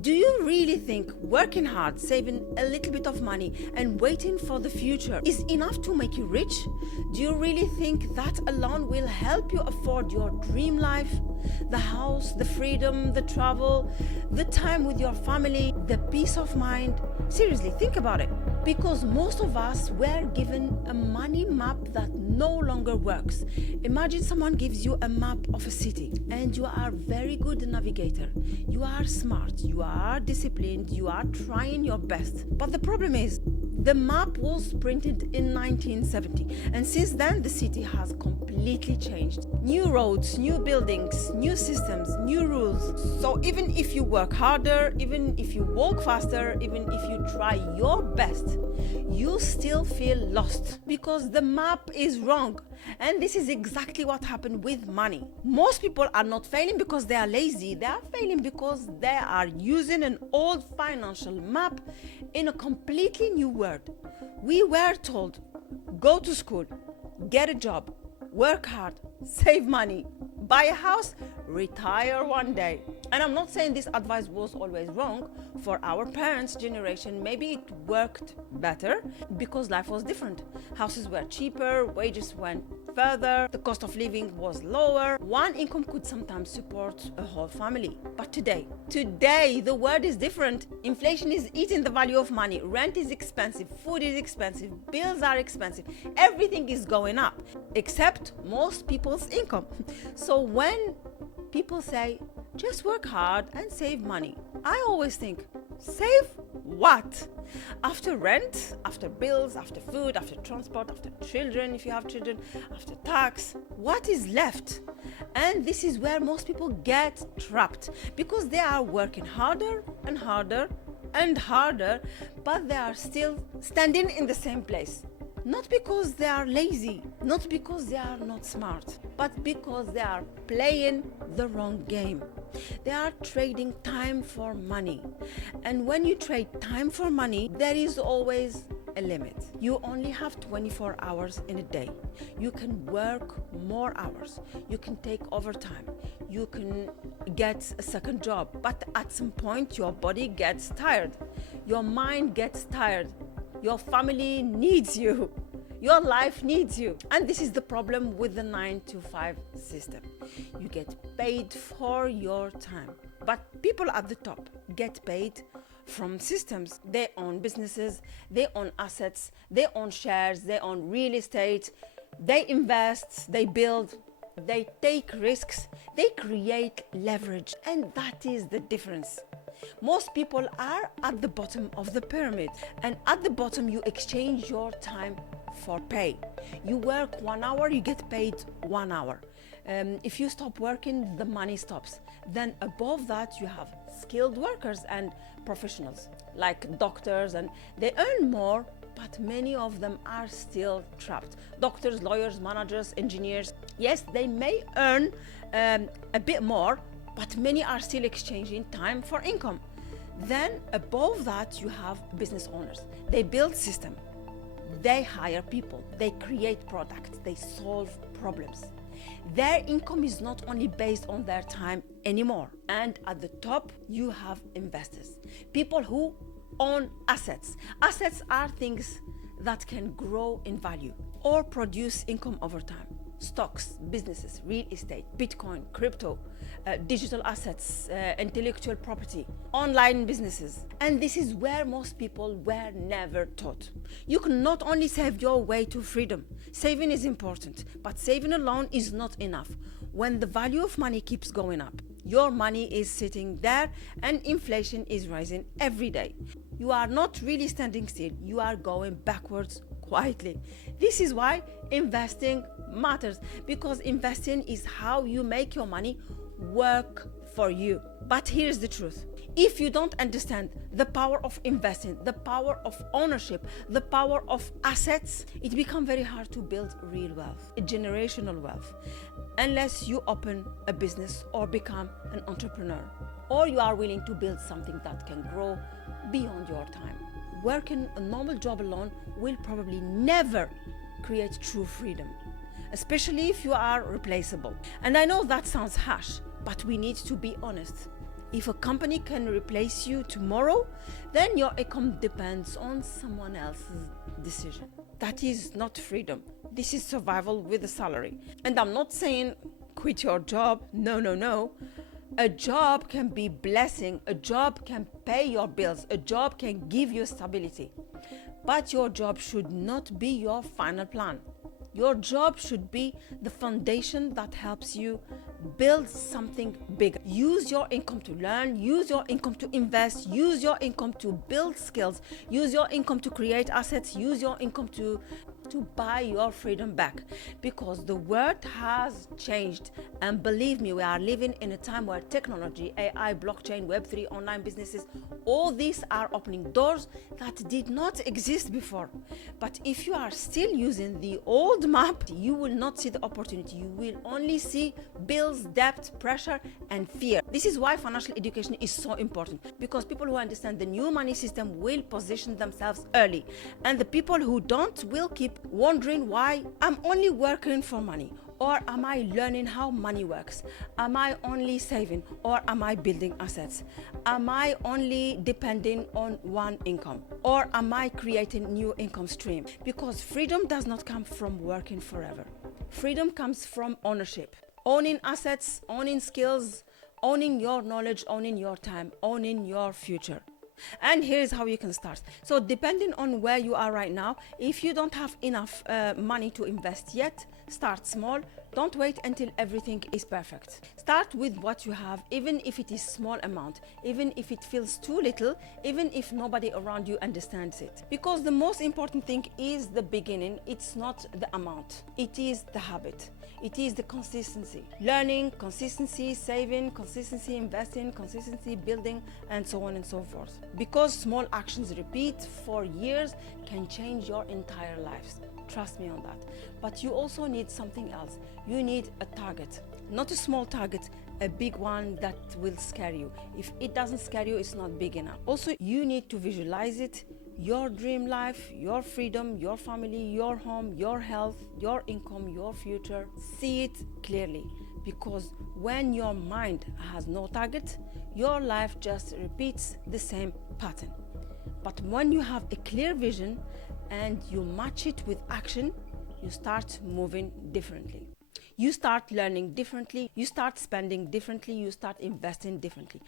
Do you really think working hard, saving a little bit of money, and waiting for the future is enough to make you rich? Do you really think that alone will help you afford your dream life? The house, the freedom, the travel, the time with your family, the peace of mind? Seriously, think about it. Because most of us were given a money map that no longer works. Imagine someone gives you a map of a city and you are very good navigator. You are smart, you are disciplined, you are trying your best. But the problem is, the map was printed in 1970, and since then the city has completely changed. New roads, new buildings, new systems, new rules. So even if you work harder, even if you walk faster, even if you try your best, you still feel lost because the map is wrong. And this is exactly what happened with money. Most people are not failing because they are lazy. They are failing because they are using an old financial map in a completely new world. We were told, go to school, get a job, work hard, save money, buy a house, retire one day. And I'm not saying this advice was always wrong. For our parents' generation, maybe it worked better because life was different. Houses were cheaper, wages went further, the cost of living was lower. One income could sometimes support a whole family. But today, the world is different. Inflation is eating the value of money. Rent is expensive, food is expensive, bills are expensive. Everything is going up, except most people's income. So when people say, just work hard and save money, I always think, save what? After rent, after bills, after food, after transport, after children, if you have children, after tax, what is left? And this is where most people get trapped because they are working harder and harder and harder, but they are still standing in the same place. Not because they are lazy, not because they are not smart, but because they are playing the wrong game. They are trading time for money. And when you trade time for money, there is always a limit. You only have 24 hours in a day. You can work more hours. You can take overtime. You can get a second job. But at some point, your body gets tired. Your mind gets tired. Your family needs you. Your life needs you. And this is the problem with the 9-to-5 system. You get paid for your time. But people at the top get paid from systems. They own businesses, they own assets, they own shares, they own real estate, they invest, they build, they take risks, they create leverage. And that is the difference. Most people are at the bottom of the pyramid, and at the bottom you exchange your time for pay. You work 1 hour, you get paid 1 hour. If you stop working, the money stops. Then above that you have skilled workers and professionals like doctors, and they earn more, but many of them are still trapped. Doctors, lawyers, managers, engineers, yes, they may earn a bit more, but many are still exchanging time for income. Then above that you have business owners. They build system, they hire people, they create products, they solve problems. Their income is not only based on their time anymore. And at the top you have investors, people who own assets. Assets are things that can grow in value or produce income over time. Stocks, businesses, real estate, Bitcoin, crypto, digital assets, intellectual property, online businesses. And this is where most people were never taught. You can not only save your way to freedom. Saving is important, but saving alone is not enough. When the value of money keeps going up, your money is sitting there and inflation is rising every day. You are not really standing still, you are going backwards quietly. This is why investing matters, because investing is how you make your money work for you. But here's the truth. If you don't understand the power of investing, the power of ownership, the power of assets, it becomes very hard to build real wealth, generational wealth, unless you open a business or become an entrepreneur, or you are willing to build something that can grow beyond your time. Working a normal job alone will probably never create true freedom, especially if you are replaceable. And I know that sounds harsh, but we need to be honest. If a company can replace you tomorrow, then your income depends on someone else's decision. That is not freedom. This is survival with a salary. And I'm not saying quit your job. No, no, no. A job can be blessing. A job can pay your bills. A job can give you stability. But your job should not be your final plan. Your job should be the foundation that helps you build something bigger. Use your income to learn, use your income to invest, use your income to build skills, use your income to create assets, use your income to buy your freedom back, because the world has changed. And believe me, we are living in a time where technology, AI, blockchain, Web3, online businesses, all these are opening doors that did not exist before. But if you are still using the old map, you will not see the opportunity. You will only see bills, debt, pressure, and fear. This is why financial education is so important, because people who understand the new money system will position themselves early, and the people who don't will keep wondering why I'm only working for money, or am I learning how money works? Am I only saving, or am I building assets? Am I only depending on one income, or am I creating new income stream? Because freedom does not come from working forever. Freedom comes from ownership, owning assets, owning skills, owning your knowledge, owning your time, owning your future. And here's how you can start. So depending on where you are right now, if you don't have enough money to invest yet, start small. Don't wait until everything is perfect. Start with what you have, even if it is small amount, even if it feels too little, even if nobody around you understands it. Because the most important thing is the beginning. It's not the amount. It is the habit. It is the consistency. Learning, consistency, saving, consistency, investing, consistency, building, and so on and so forth. Because small actions repeat for years can change your entire lives. Trust me on that. But you also need something else. You need a target. Not a small target, a big one that will scare you. If it doesn't scare you, it's not big enough. Also, you need to visualize it. Your dream life, your freedom, your family, your home, your health, your income, your future. See it clearly, because when your mind has no target, your life just repeats the same pattern. But when you have a clear vision and you match it with action, you start moving differently. You start learning differently, you start spending differently, you start investing differently.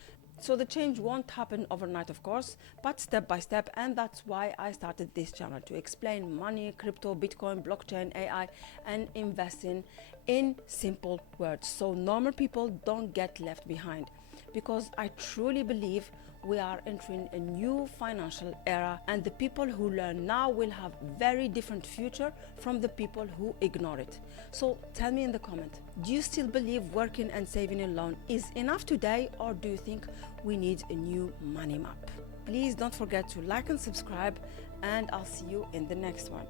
So the change won't happen overnight, of course, but step by step. And that's why I started this channel, to explain money, crypto, Bitcoin, blockchain, AI, and investing in simple words, so normal people don't get left behind. Because I truly believe we are entering a new financial era, and the people who learn now will have very different future from the people who ignore it. So tell me in the comment, do you still believe working and saving alone is enough today, or do you think we need a new money map? Please don't forget to like and subscribe, and I'll see you in the next one.